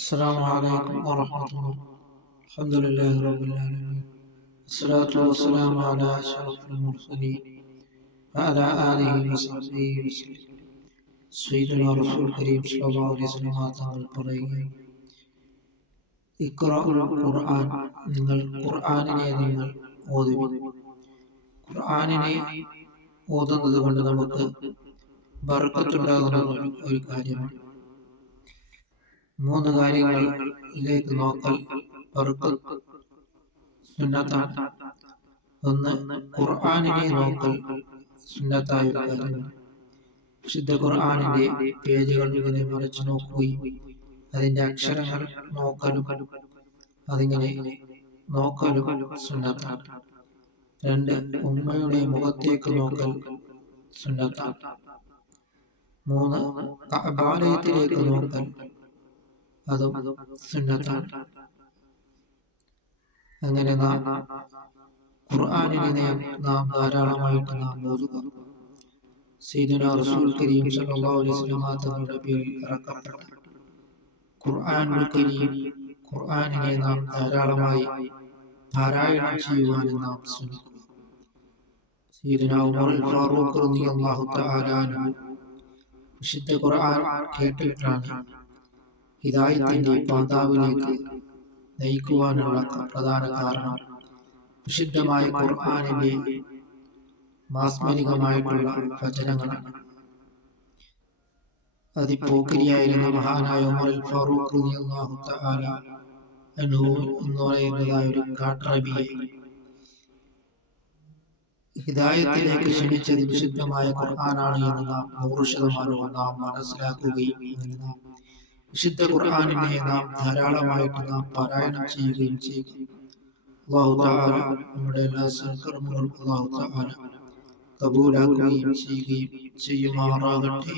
السلام عليكم ورحمة الله. الحمد لله رب العالمين، والصلاة والسلام على أشرف المرسلين وعلى آله وصحبه وسلم. سيدنا رسول الكريم صلى الله عليه وسلم തങ്ങൾ പറയുകയും, ഇഖ്റഉൽ ഖുർആൻ, നിങ്ങൾ ഖുർആനിനെ ഓതുവിൻ. ഖുർആനിനെ ഓതുന്നത് കൊണ്ട് നമുക്ക് ബർക്കത്തുണ്ടാകുന്ന ഒരു കാര്യമാണ്. മൂന്ന് കാര്യങ്ങളിലേക്ക് നോക്കൽ ബർക്കത്ത് സുന്നത്താണ്. ഒന്ന്, ഖുർആനിനെ നോക്കൽ സുന്നത്തായ ഒരു കാര്യമാണ്. വിശുദ്ധ ഖുർആനിന്റെ പേജുകൾ ഇങ്ങനെ മറിച്ചു നോക്കുകയും അതിന്റെ അക്ഷരങ്ങൾ നോക്കലും അതിങ്ങനെ നോക്കലും സുന്നത്താണ്. രണ്ട്, ഉമ്മയുടെ മുഖത്തേക്ക് നോക്കൽ സുന്നത്താണ്. മൂന്ന്, കഅബാലയത്തിലേക്ക് നോക്കൽ അതും സുന്നത്താണ്. അങ്ങനെ ഖുർആനിനെ നാം ധാരാളമായിട്ട് ഓതുക. സയ്യിദുനാ റസൂൽ കരീം സല്ലല്ലാഹു അലൈഹി വസല്ലം തങ്ങളുടെ പേരിൽ ഇറക്കപ്പെട്ട ഖുർആനുൽ കരീം, ഖുർആനിനെ നാം ധാരാളമായി പാരായണം ചെയ്യുവാനും നാം ശ്രമിക്കുക. സയ്യിദുനാ ഉമർ ഫാറൂഖ് റളിയല്ലാഹു തആല അൻഹു വിശുദ്ധ ഖുർആൻ കേട്ടിട്ടാണ് ഹിദായത്തിന്റെ പാതാവിലേക്ക് നയിക്കുവാനുള്ള പ്രധാന കാരണം വിശുദ്ധമായ ഖുർആനിന്റെ മാസ്മരികമായിട്ടുള്ള വചനങ്ങളാണ്. അതിപ്പോക്കരിയായിരുന്ന മഹാനായ ഉമർ ഫാറൂഖ് റളിയല്ലാഹു തആല അൻഹു എന്ന് പറയുന്നതായ ഒരു കാട്ടറബിയെ ഹിദായത്തിലേക്ക് ക്ഷണിച്ചത് വിശുദ്ധമായ ഖുർആനാണ് എന്ന് നാം 100% നാം മനസ്സിലാക്കുകയും വിശുദ്ധ ഖുർആനിനെ നാം ധാരാളമായിട്ട് നാം പാരായണം ചെയ്യുകയും ചെയ്യുക. അല്ലാഹു തആല നമ്മുടെ എല്ലാ സൽക്കർമ്മങ്ങളും അല്ലാഹു തആല കബൂലാക്കുകയും ചെയ്യുമാറാകട്ടെ.